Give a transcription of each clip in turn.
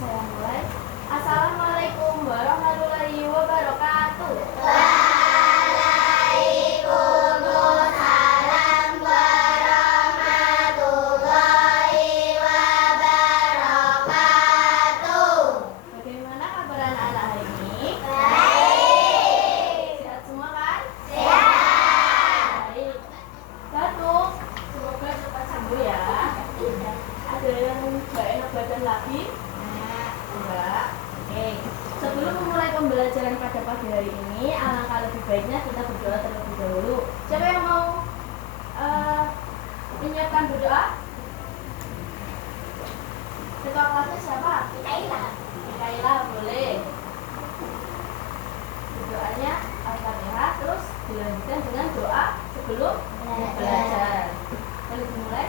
saya mulai. Assalamualaikum warahmatullahi wabarakatuh. Waalaikumsalam warahmatullahi wabarakatuh. Bagaimana kabar anak-anak hari ini? Baik. Sehat semua kan? Sehat. Baik. Batuk, semoga cepat sembuh ya. Ada yang gak enak badan lagi? Enggak. Oke. Sebelum memulai pembelajaran pada pagi hari ini, alangkah lebih baiknya kita berdoa terlebih dahulu. Siapa yang mau menyiapkan berdoa? Ketua kelasnya siapa? Kaila, boleh. Doanya Al-Fatihah, terus dilanjutkan dengan doa sebelum belajar. Boleh dimulai?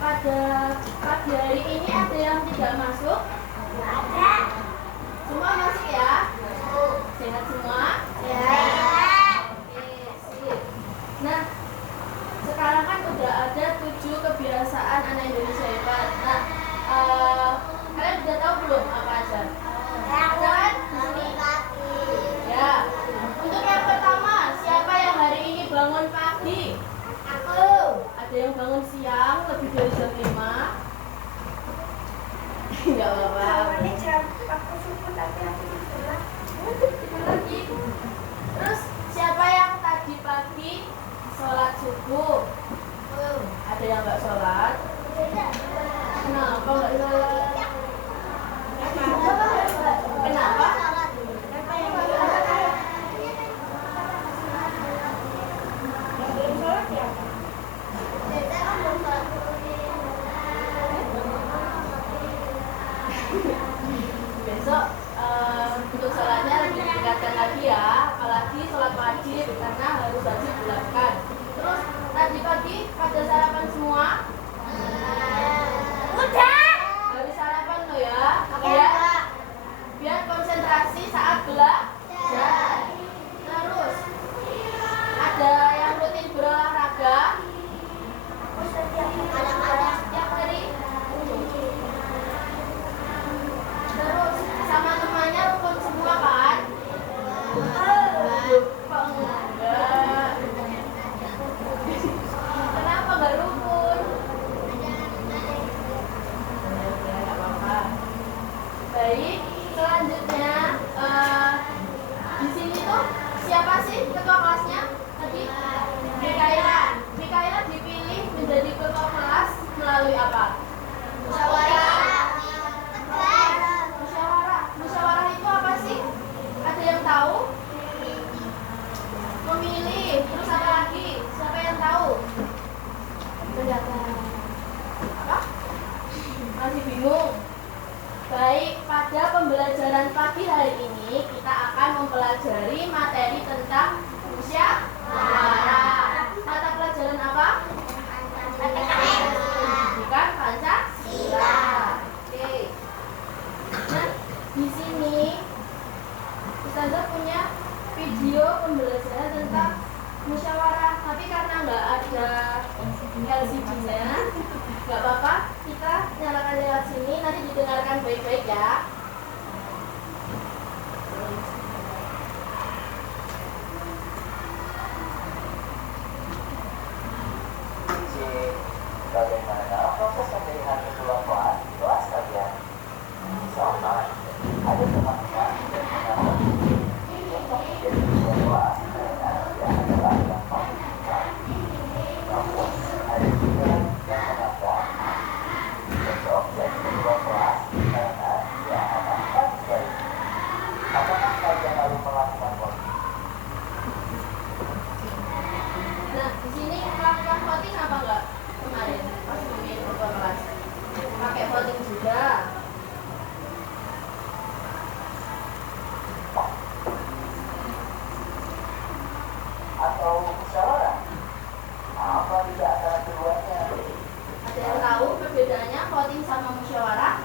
Pada pagi hari ini ada yang tidak masuk? Ada. Semua masuk ya? Sehat semua? Sehat. Oke, sip. Nah, sekarang kan udah ada 7 kebiasaan anak Indonesia hebat. Nah, kalian udah tahu belum apa aja? Kan? Ya. Untuk yang pertama, siapa yang hari ini bangun pagi? Aku. Ada yang bangun siang lebih dari jam 5? Enggak apa-apa. jam aku subuh tapi aku tidur Lagi. Terus siapa yang tadi pagi sholat subuh? Ada yang nggak sholat? Kenapa nggak sholat? Kenapa? Besok untuk sholatnya lebih ditingkatkan lagi ya, apalagi sholat wajib karena harus wajib dilakukan. Terus tadi pagi pada sarapan semua? Udah. Harus sarapan lo ya, biar konsentrasi saat belajar. Terus ada yang rutin berolahraga? Setiap hari. Terus sama temannya rukun semua kan? Kok enggak? Kenapa enggak rukun? Ya, enggak apa-apa. Baik, selanjutnya di sini tuh siapa sih ketua kelasnya tadi? Mikaela. Mikaela dipilih menjadi ketua kelas melalui apa? Musyawarah. Musyawarah itu apa sih? Ada yang tahu? Memilih. Terus apa lagi? Siapa yang tahu? Apa? Masih bingung? Baik, pada pembelajaran pagi hari ini kita akan mempelajari materi tentang musyawarah. Mata pelajaran apa? Pendidikan Pancasila. Oke. Nah, di sini Ustazah punya video pembelajaran tentang musyawarah, tapi karena nggak ada LCD-nya, nggak apa-apa, kita nyalakan lewat sini, nanti didengarkan baik-baik ya. sama musyawarah?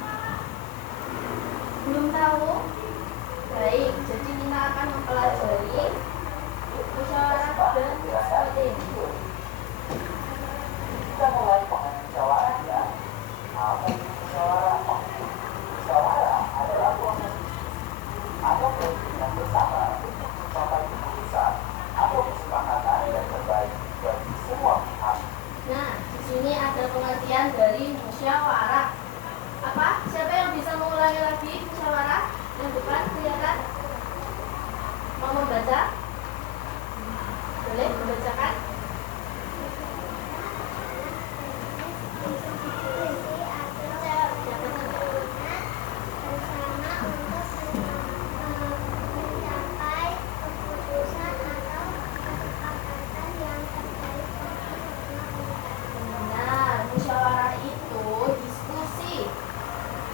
Belum tahu? Baik, jadi kita akan mempelajari musyawarah dan voting. Kita mulai dengan musyawarah ya. Apa itu musyawarah? Musyawarah adalah proses atau perundingan bersama untuk mencapai keputusan atau kesepakatan yang terbaik bagi semua pihak. Nah, di sini ada pengertian dari musyawarah. Apa? Siapa yang bisa mengulangi lagi musyawarah? Yang depan kelihatan? Mau membaca? Boleh membacakan? Benar, musyawarah itu diskusi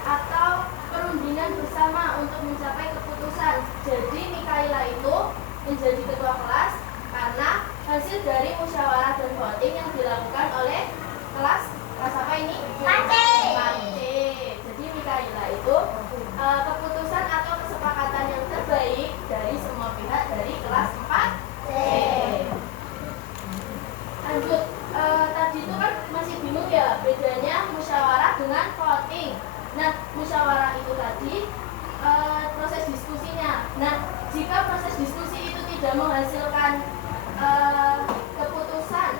atau perundingan bersama untuk mencapai keputusan. Jadi Mikaela itu menjadi ketua kelas karena hasil dari musyawarah dan voting yang dilakukan oleh kelas apa ini? Mate. Jadi Mikaela itu keputusan atau kesepakatan yang terbaik dari semua pihak dari kelas 4C. Lanjut, tadi itu kan masih bingung ya bedanya musyawarah dengan voting. Nah, musyawarah itu tadi proses diskusinya. Nah, jika proses diskusi itu tidak menghasilkan keputusan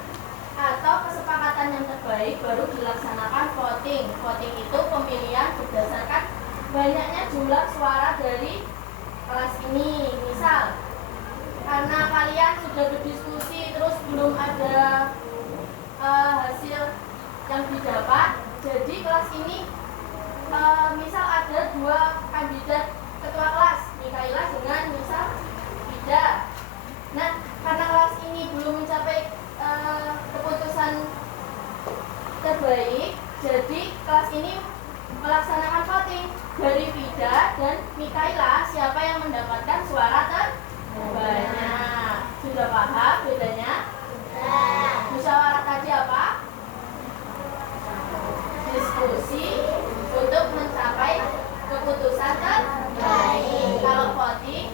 atau kesepakatan yang terbaik, baru dilaksanakan voting. Voting itu pemilihan berdasarkan banyaknya jumlah suara dari kelas ini. Misal, karena kalian sudah berdiskusi terus belum ada hasil yang didapat, jadi kelas ini misal ada 2 kandidat ketua kelas, Mikaela dengan misal Ida. Nah, karena kelas ini belum mencapai keputusan terbaik, jadi kelas ini melaksanakan voting dari Vida dan Mikaela, siapa yang mendapatkan suara terbanyak. Sudah paham bedanya? Musyawarah tadi apa? Diskusi untuk mencapai keputusan terbaik. Kalau voting,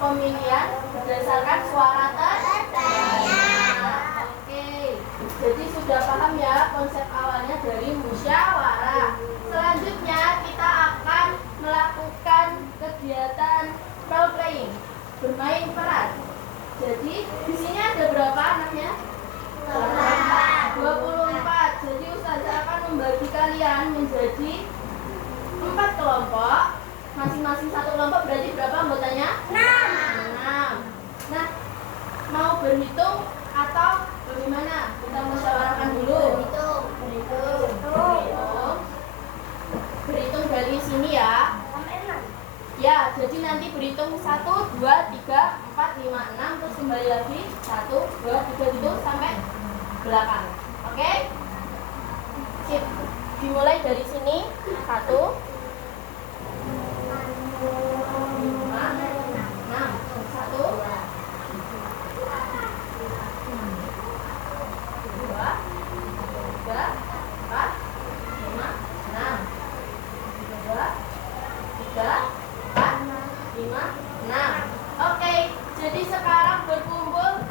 pemilihan berdasarkan suara terbanyak. Oke, jadi sudah paham ya konsep awalnya dari musyawarah. Selanjutnya kita akan melakukan kegiatan role playing, bermain peran. Jadi di sini ada berapa anaknya? 24. Jadi Ustazah akan membagi kalian menjadi 4 kelompok. Masing-masing satu kelompok berarti berapa anggotanya? 6. Nah, mau berhitung atau bagaimana? Kita musyawarahkan dulu. Berhitung dari sini ya. Ya, jadi nanti berhitung 1, 2, 3, 4, 5, 6, terus kembali lagi 1, 2, 3 gitu sampai belakang. Oke? Sip. Dimulai dari sini 1, 5, 6, 1, 2, 3, 4, 5, 6, 2, 3, 4, 5, 6. Oke, jadi sekarang berkumpul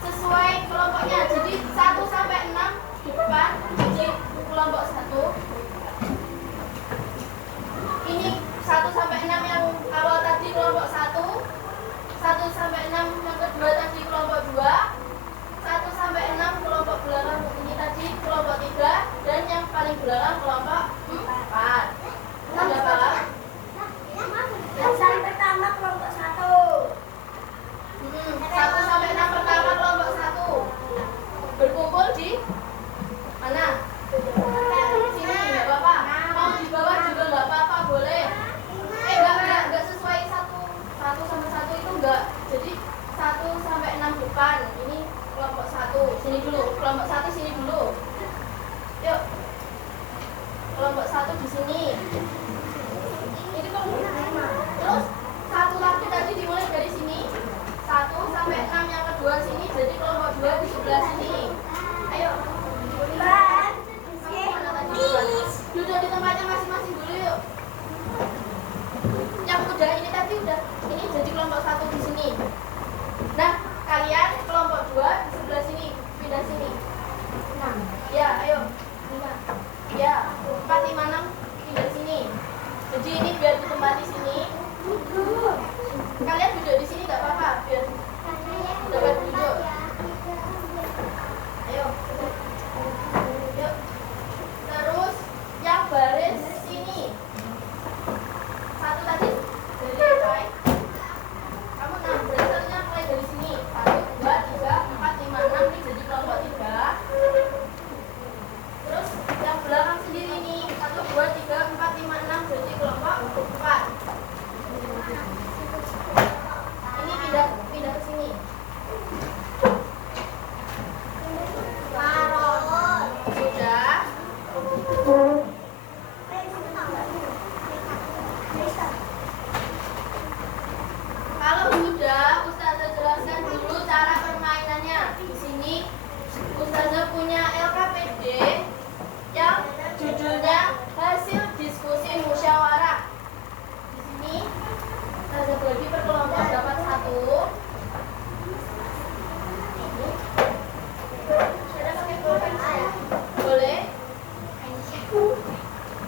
sesuai kelompoknya. Jadi 1 sampai 6 di depan, jadi kelompok 1. Ini 1 sampai 6 yang awal tadi kelompok 1. 1 sampai 6 yang kedua tadi kelompok 2. 1 sampai 6 kelompok belakang ini tadi kelompok 3, dan yang paling belakang kelompok 4. Sudah paham? Yang pertama kelompok 1. 1 sampai 6 pertama kelompok 1. Berkumpul di mana? Sini, nggak apa-apa. Mau di bawah juga nggak apa-apa, boleh. Nggak sesuai 1 sampai 1 itu nggak. Jadi 1 sampai 6 depan. Ini kelompok 1. Sini dulu. Kelompok 1 sini dulu. Yuk. Kelompok 1 di sini. Ini kelompok 5. Terus 1 lagi tadi dimulai dari sini. 1 sampai 6 yang kedua sini. Jadi kelompok 2 di sebelah sini. Ayo. Duduk di tempatnya masing-masing dulu yuk. Yang udah ini tadi udah ini jadi kelompok 1 di sini. Nah, kalian kelompok 2 di sebelah sini, pindah sini. Ya, ayo. Ya, 4, 5, 6 pindah sini. Jadi ini biar ditempati sini. Kalian duduk di sini nggak apa-apa, biar dapat duduk. Ayo. Yuk. Terus yang baris sini. 1 tadi dari mulai. Kamu 6, berarti satunya mulai dari sini. 1, 2, 3, 4, 5, 6 ini jadi kelompok 3. Terus yang belakang sendiri nih 1, 2, 3, 4, 5, 6 jadi kelompok 4. Ini pindah ke sini. Sudah. Kalau sudah, Ustazah jelaskan dulu cara permainannya. Di sini Ustazah punya LKPD yang judulnya hasil diskusi musyawarah. Di sini Ustazah bagi per kelompok dapat 1. Boleh?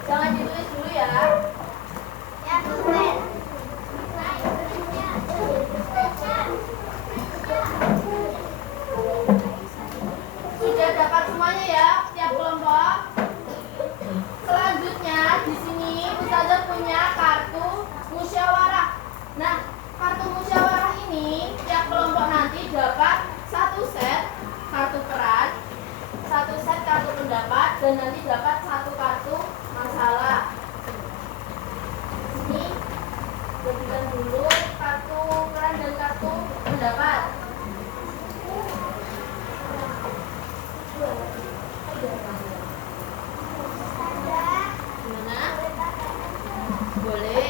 Jangan ditulis dulu ya. Sudah dapat semuanya ya, tiap kelompok. Selanjutnya di sini Ustazah punya kartu musyawarah. Nah, kartu musyawarah ini tiap kelompok nanti dapat 1 set kartu peran, 1 set kartu pendapat, dan nanti dapat 1 kartu masalah. Ini berikan dulu kartu peran dan kartu pendapat. Gimana? Boleh.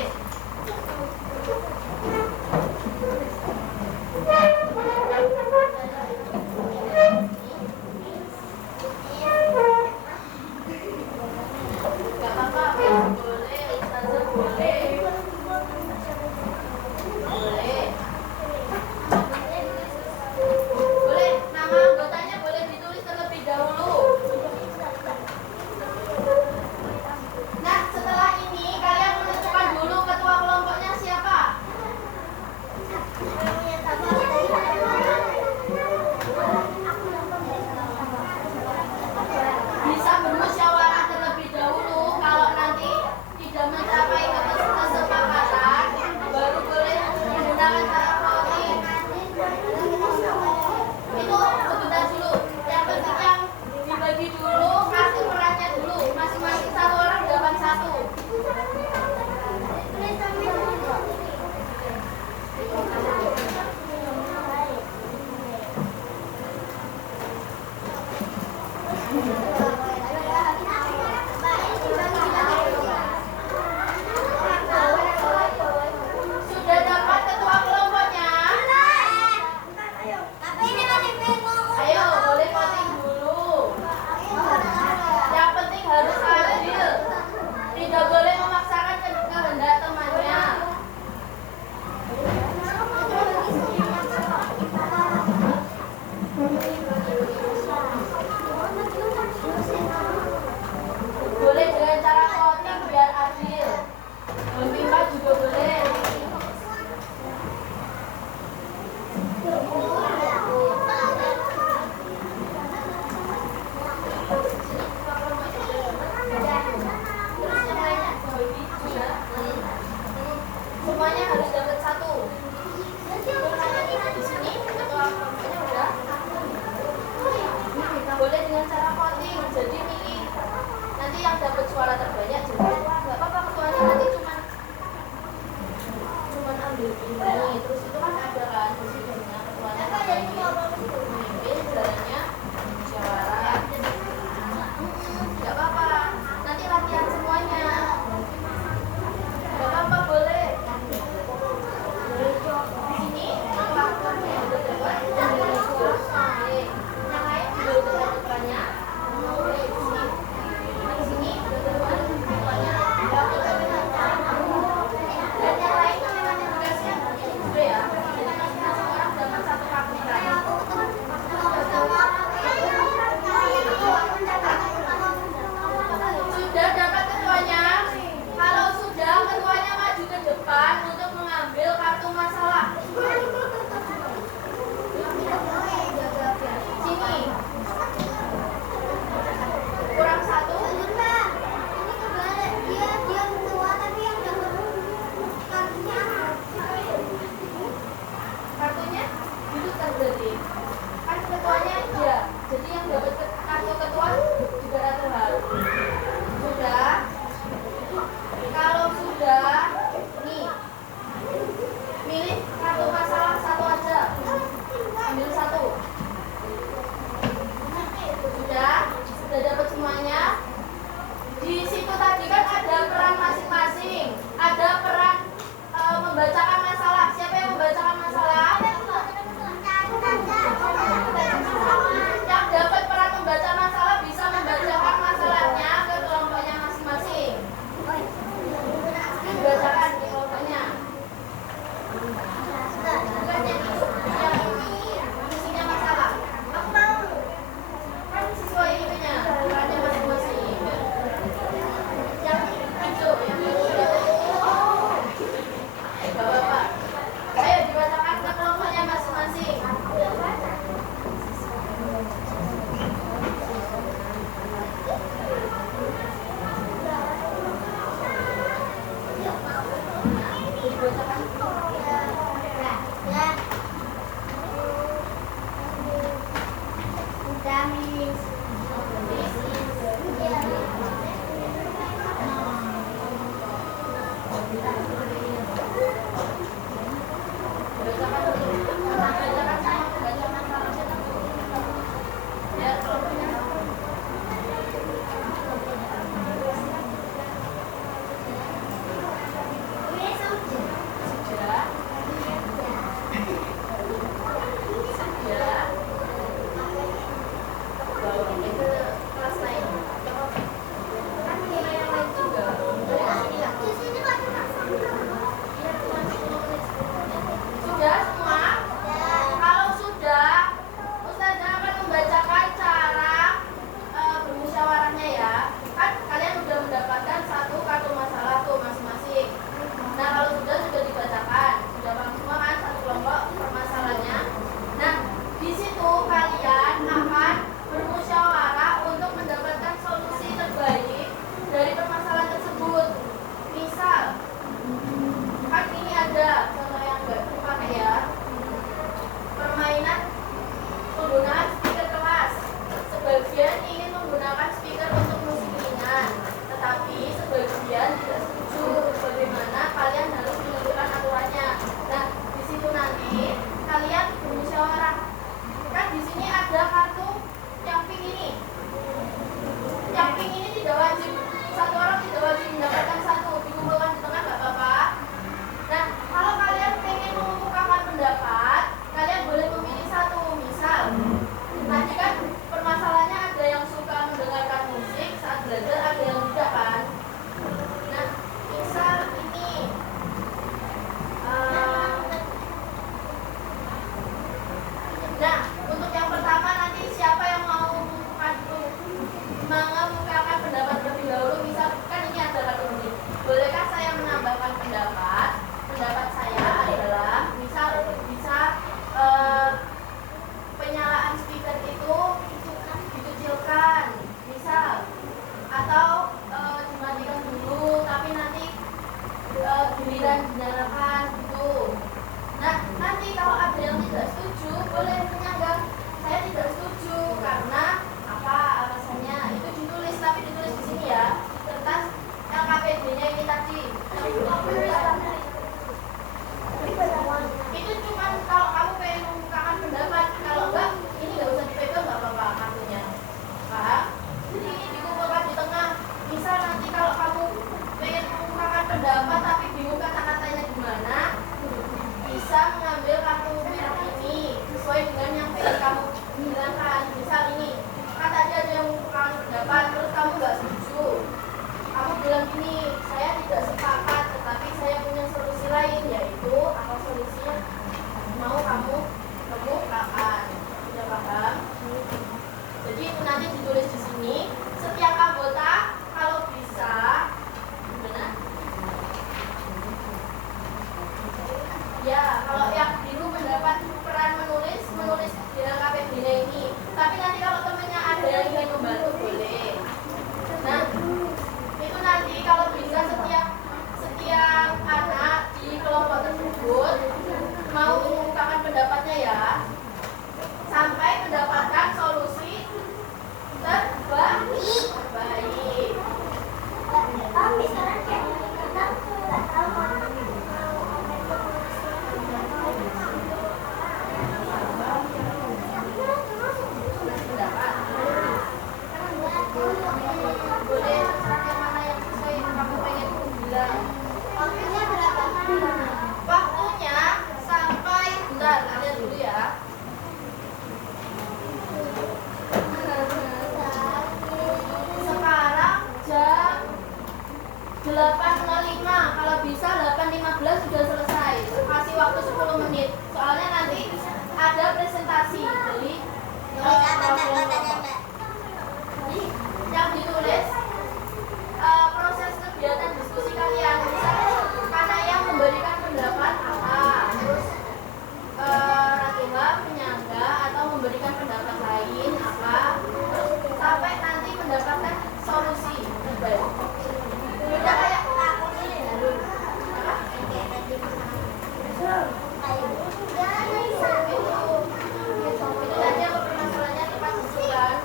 Itu tadi apa permasalahannya tepat susulan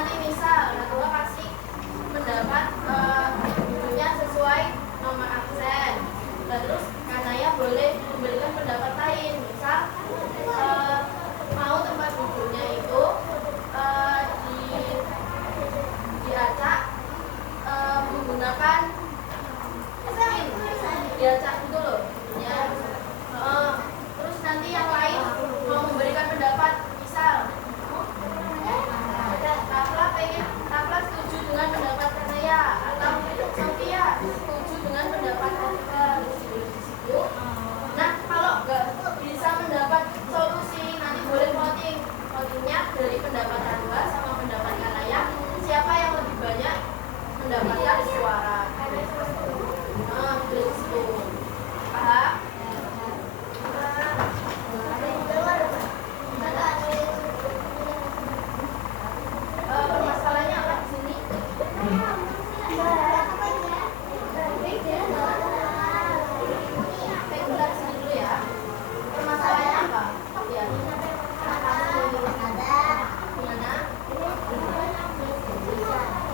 nanti misal orang tua kasih pendapat gurunya sesuai nomor absen. Nah, terus Kanaya boleh memberikan pendapat lain. Misal mau tempat duduknya itu diacak menggunakan diacak gitu loh ya. Terus nanti yang lain mau memberikan pendapat, misal Tafla setuju dengan pendapat Kanaya atau Sofia setuju dengan pendapat Tafla di situ. Nah, kalau nggak bisa mendapat solusi, nanti boleh votingnya dari pendapat Tafla sama pendapat Kanaya, siapa yang lebih banyak mendapatkan suara. Dari situ. Paham? Permasalahannya apa di sini? Regulasi dulu ya. Permasalahannya apa? Ya. Gimana?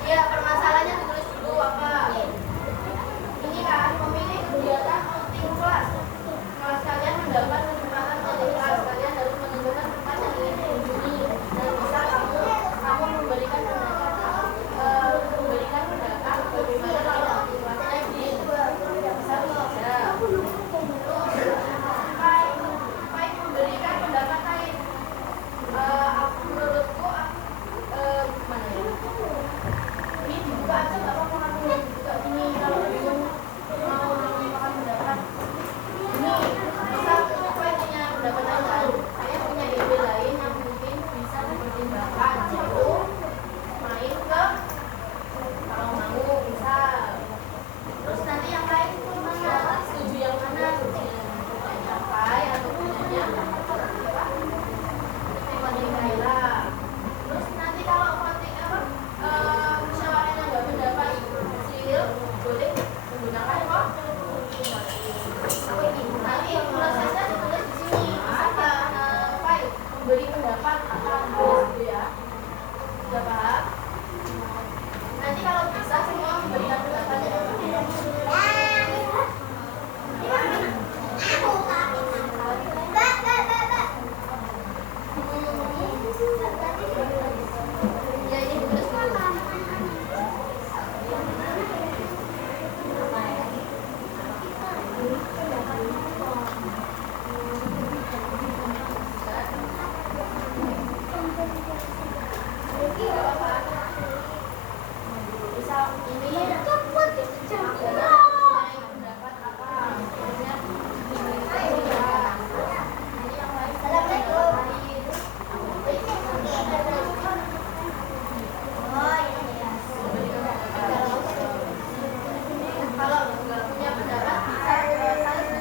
Iya, permasalahannya ditulis dulu apa? Ini kan memilih kegiatan outing kelas. Kelas kalian mendapat kesempatan outing kelas. Kalian harus menentukan tempat yang ingin dikunjungi dan bisa kamu memberikan pendapat bagaimana kalau outing kelasnya di bisa saja. Baik memberikan pendapat lain. Menurutku gimana ya? Ini dibuka aja nggak apa-apa, kamu buka ini kalau bingung mau mengungkapkan pendapat. Ini misal saya punya pendapat lain, saya punya ide lain yang mungkin bisa dipertimbangkan, yaitu main ke kalau mau misal. Terus nanti yang lain setuju yang mana? Setuju yang capai atau punyanya voting Kaila. Terus nanti kalau voting musyawarahnya nggak mendapat hasil, boleh menggunakan kok. Nanti prosesnya ditulis di sini. Misalkan memberi pendapat akan gitu ya. Sudah paham? Nanti kalau bisa semua memberikan pendapatnya. Ya ini ditulis dulu. Misal ini pendapat apa? Maksudnya kalau nggak punya pendapat bisa saling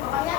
pokoknya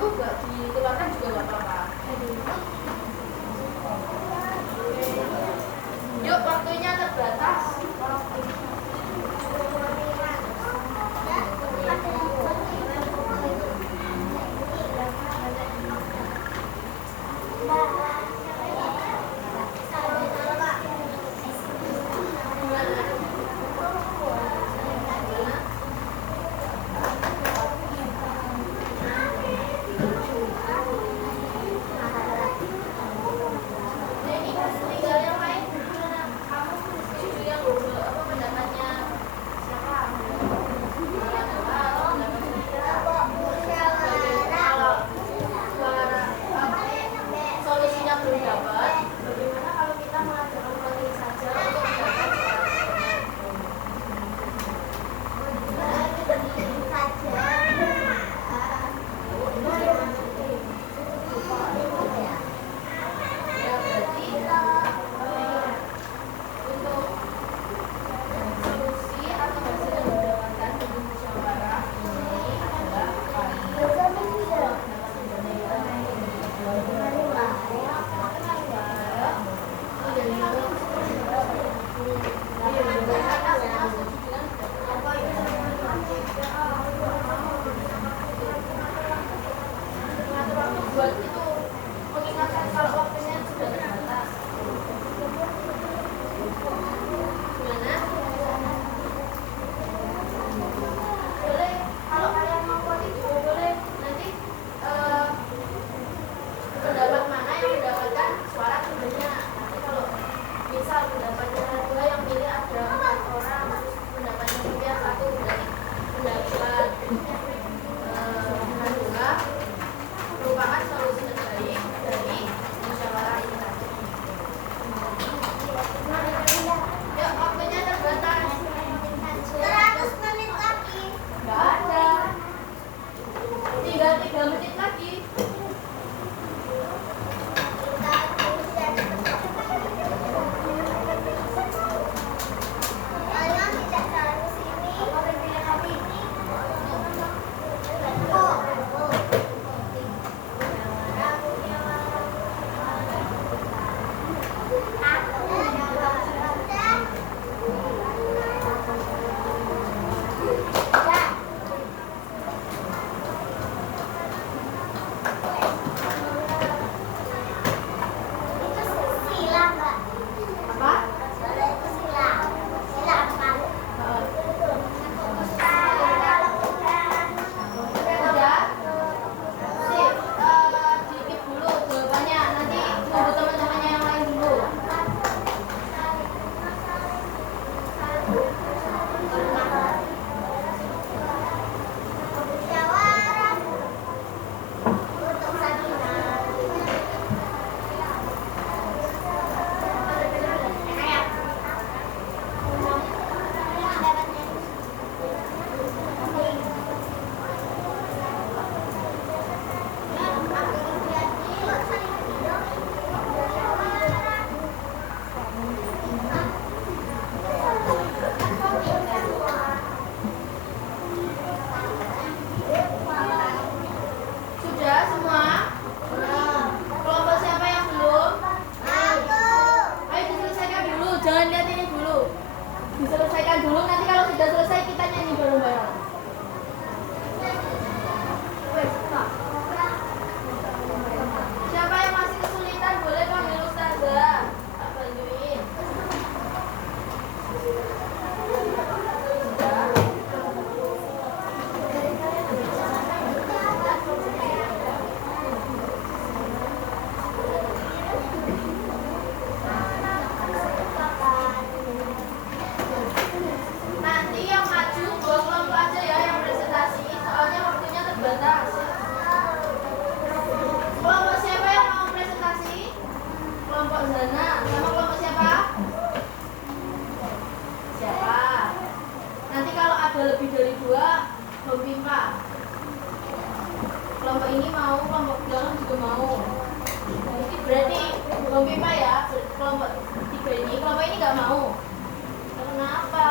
mau nggak dikeluarkan juga nggak apa-apa. Yuk, waktunya terbatas. Buat itu mengingatkan kalau waktunya sudah terbatas. Gimana? Boleh, kalau kalian mau voting juga boleh. Nanti pendapat mana yang mendapatkan suara terbanyak. Nanti kalau misal pendapatnya dua yang pilih ada 4 orang, terus pendapatnya dia 1, berarti pendapat dua merupakan solusi terbaik dari musyawarah ini tadi. Ya, waktunya terbatas. 100 menit lagi. Nggak ada. Tinggal 3 menit lagi. Kalian tidak selalu sini. Itu sila, Mbak. Apa? Itu sila. Sila apa? Udah? Sip. Dikit dulu jawabannya. Nanti tunggu teman-temannya yang lain dulu. Musyawarah untuk Sakinah. Sudah semua? Kelompok siapa yang belum? Ayo diselesaikan dulu, jangan lihat ini dulu. Diselesaikan dulu, nanti kalau sudah selesai kita nyanyi bareng-bareng. Siapa yang masih kesulitan boleh panggil ustazah. Tak bantuin. Nanti yang maju 2 kelompok aja ya yang presentasi, soalnya waktunya terbatas. Kelompok siapa yang mau presentasi? Kelompok Zana sama kelompok siapa? Siapa? Nanti kalau ada lebih dari 2, Bom Pimpa. Kelompok ini mau, kelompok belakang juga mau. Jadi berarti Bom Pimpa ya, kelompok 3 ini, kelompok ini nggak mau. Kenapa?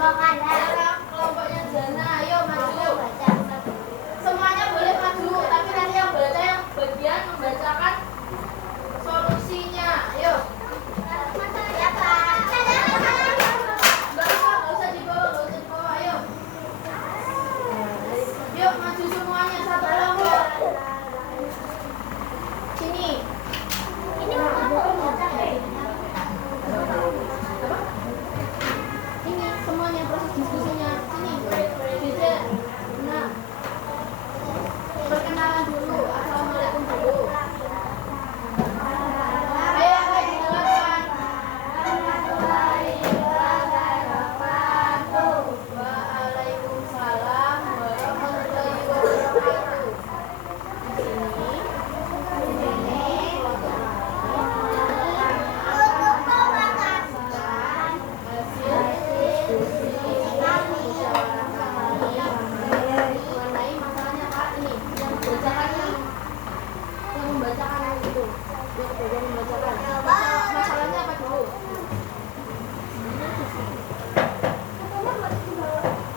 Kelompoknya Zana, ayo maju. Semuanya boleh maju, tapi nanti yang baca yang bagian membacakan solusinya. Ayo. Nggak usah dibawa, ayo. Yuk maju semuanya satu kelompok. Sini. Ini semuanya proses diskusinya. Sini. Dice. Nah. Perkenalan dulu. Assalamualaikum dulu. Ayo dijelaskan. Waalaikumsalam warahmatullahi wabarakatuh. Di sini mengenai masalahnya apa ini yang membacakan itu yang bagian membacakan masalahnya apa dulu?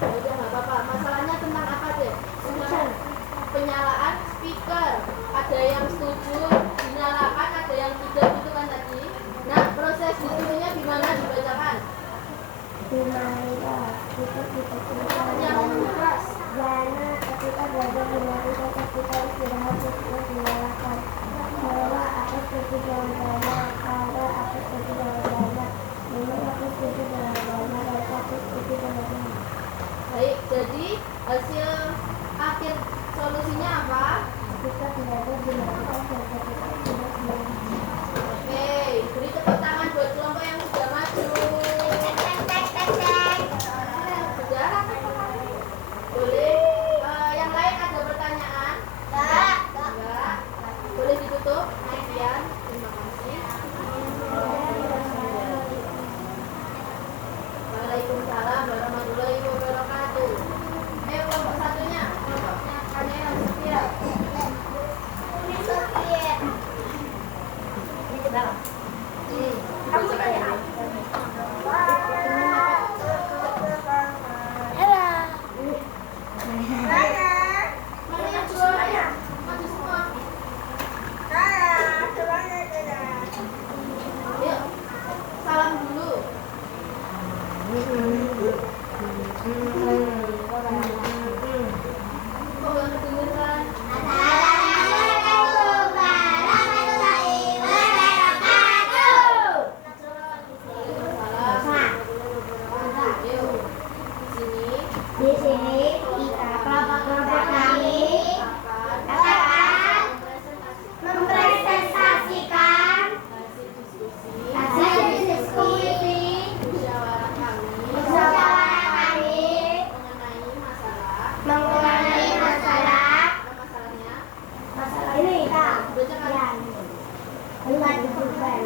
Udah nggak apa-apa. Masalahnya tentang apa deh? Tentang penyalaan speaker. Ada yang setuju dinyalakan, ada yang tidak gitu kan tadi. Nah, proses diskusinya gimana dibacakan? Yang keras. Zana ketika belajar di masa ketika istirahat untuk dinyalakan. Bahwa aku setuju dengan Zana, karena aku setuju dengan Zana. Memang aku setuju dengan Zana, dan aku setuju dengan Zana. Baik, jadi hasil akhir solusinya apa? Ketika belajar di masa ketika istirahat. Oke, beri tepuk tangan buat kelompok yang sudah maju. Sudah? Boleh? Yang lain ada pertanyaan? Enggak. Boleh ditutup? Sekian. Terima kasih. Waalaikumsalam warahmatullahi wabarakatuh. Ayo kelompok satunya. Kelompoknya Kanela Sofia. Maju semua. Yuk. Salam dulu. Kok nggak kedengeran? Di sini kita kelompok kami akan mempresentasikan hasil diskusi musyawarah kami mengenai masalah ini Kak. Bukan bukan.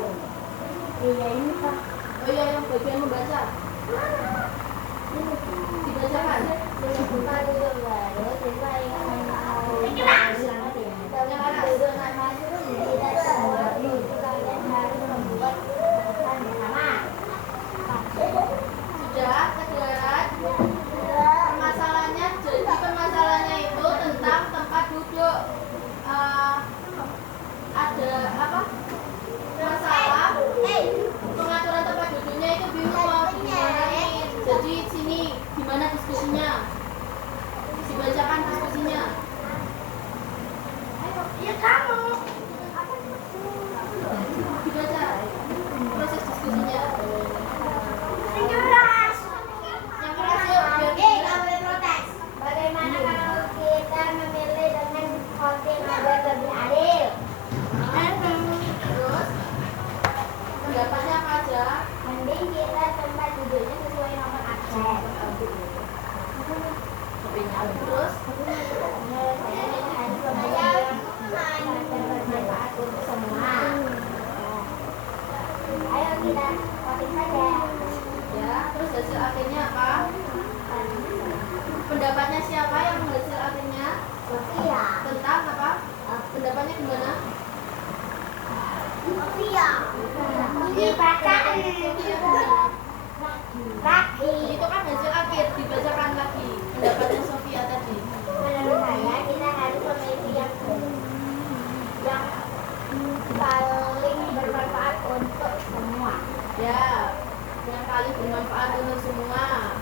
Iya ini Kak. Oh iya, yang bagian membaca. Dibacakan. Sudah kedengaran? Permasalahannya itu tentang tempat duduk. Ada apa? Masalah pengaturan tempat duduknya itu bingung mau dimarahin. Jadi sini gimana diskusinya? Dibacakan diskusinya. Ya kamu. Dibaca proses diskusinya. Yang keras. Yang keras yuk biar Nggak boleh protes. Bagaimana kalau kita memilih dengan voting agar lebih adil? terus pendapatnya apa aja? Mending kita tempat duduknya sesuai nomor absen. Terus Penyelesaiannya harus bermanfaat untuk semua. Ayo kita voting saja. ya, terus hasil akhirnya apa? Pendapatnya siapa yang hasil akhirnya? Sofia. Tentang apa? Pendapatnya gimana? Sofia. Ini bacaan. Lagi. Itu kan hasil Ya, yang paling bermanfaat untuk semua.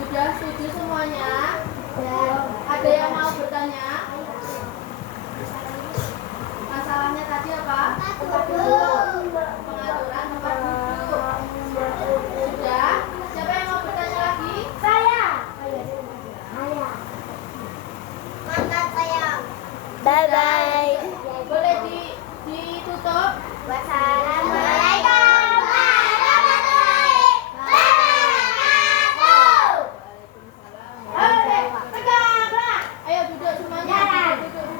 Sudah setuju semuanya? Ya. Ada yang mau bertanya? Masalahnya tadi apa? Tempat duduk. Pengaturan tempat duduk. Sudah? Siapa yang mau bertanya lagi? Saya. Mantap saya. Bye bye. Boleh ditutup? Wassalamualaikum warahmatullahi wabarakatuh. Waalaikumsalam. Ayo duduk semuanya. Duduk.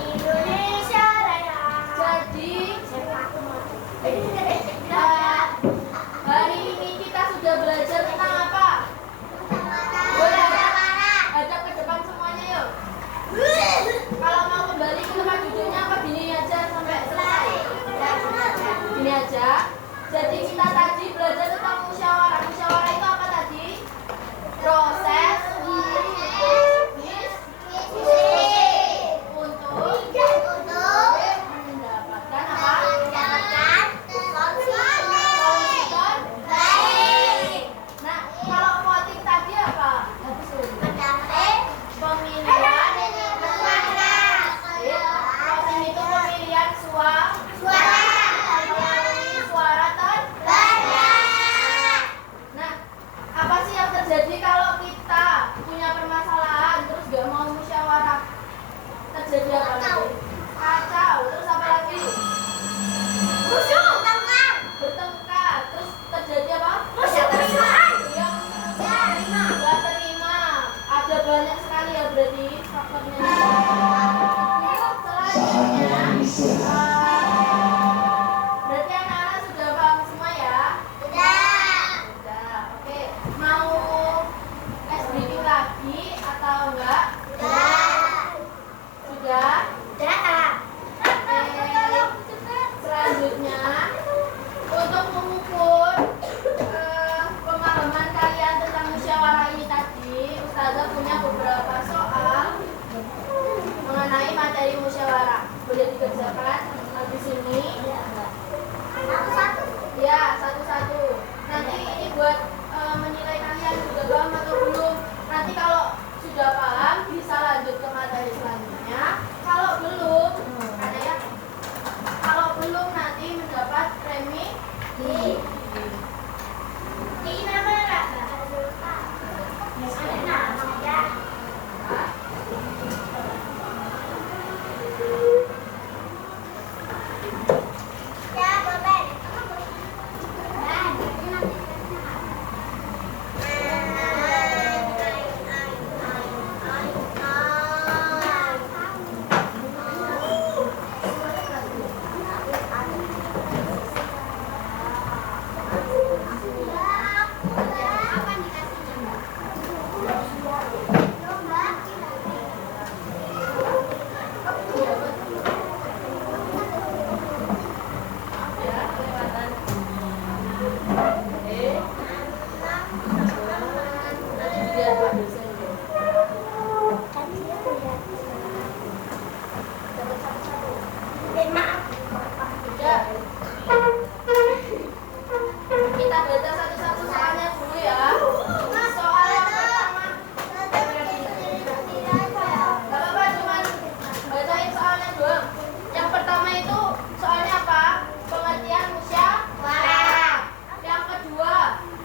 Indonesia Raya. Jadi, hari ini kita sudah belajar tentang apa? Boleh hadap ke depan semuanya yuk. Kalau mau kembali ke tempat duduknya apa gini aja sampai selesai? Gini aja. Jadi kita tadi belajar tentang musyawarah. Musyawarah itu apa tadi? Proses untuk mendapatkan apa? Nah, kalau voting tadi apa? Pemilihan. Voting itu pemilihan melalui suara Nah, apa sih yang terjadi kalau kita punya permasalahan terus gak mau musyawarah? Terjadi apa nanti? Kacau. Terus apa lagi? Bertengkar. Terus terjadi apa? Iya, nggak terima. Ada banyak sekali ya berarti faktornya. Selanjutnya, berarti anak-anak sudah paham semua ya? Sudah. Oke. Mau tes briefing lagi atau enggak? Sudah. Selanjutnya, untuk mengukur pemahaman kalian tentang musyawarah ini tadi, Ustazah punya beberapa soal mengenai materi musyawarah. Boleh dikerjakan di sini. Ya, satu-satu. Nanti ini buat menilai kalian sudah paham atau belum. Nanti kalau sudah paham bisa lanjut ke materi selanjutnya. Kalau belum, kalau belum nanti mendapat premi. Ya, kelewatan. Biar Pak dosen dulu. Dapat satu-satu. Sudah. Kita baca satu-satu soalnya dulu ya. Soal yang pertama. Gak apa-apa, cuman bacain soalnya doang. Yang pertama itu soalnya apa? Pengertian musyawarah. Yang kedua,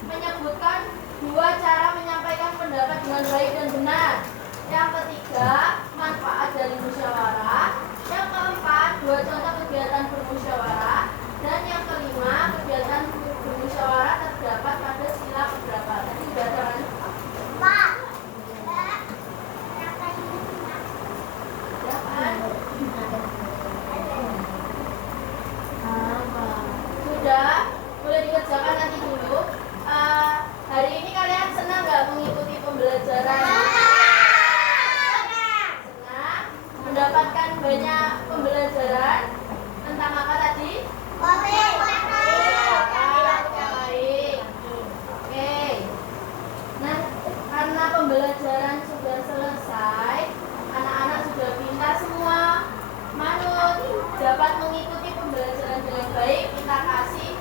menyebutkan dua cara menyampaikan pendapat dengan baik dan benar. Yang ketiga, manfaat dari musyawarah. Yang keempat, dua contoh kegiatan bermusyawarah. Dan yang kelima, kegiatan bermusyawarah terdapat pada sila keberapa? Tadi sudah ada kan? Ya kan? Sudah, boleh dikerjakan nanti dulu. Hari ini kalian senang nggak mengikuti pembelajaran? Senang? Mendapatkan banyak pembelajaran tentang apa tadi? Baik. Oke. Nah, karena pembelajaran sudah selesai, anak-anak sudah dapat mengikuti pembelajaran dengan baik, kita kasih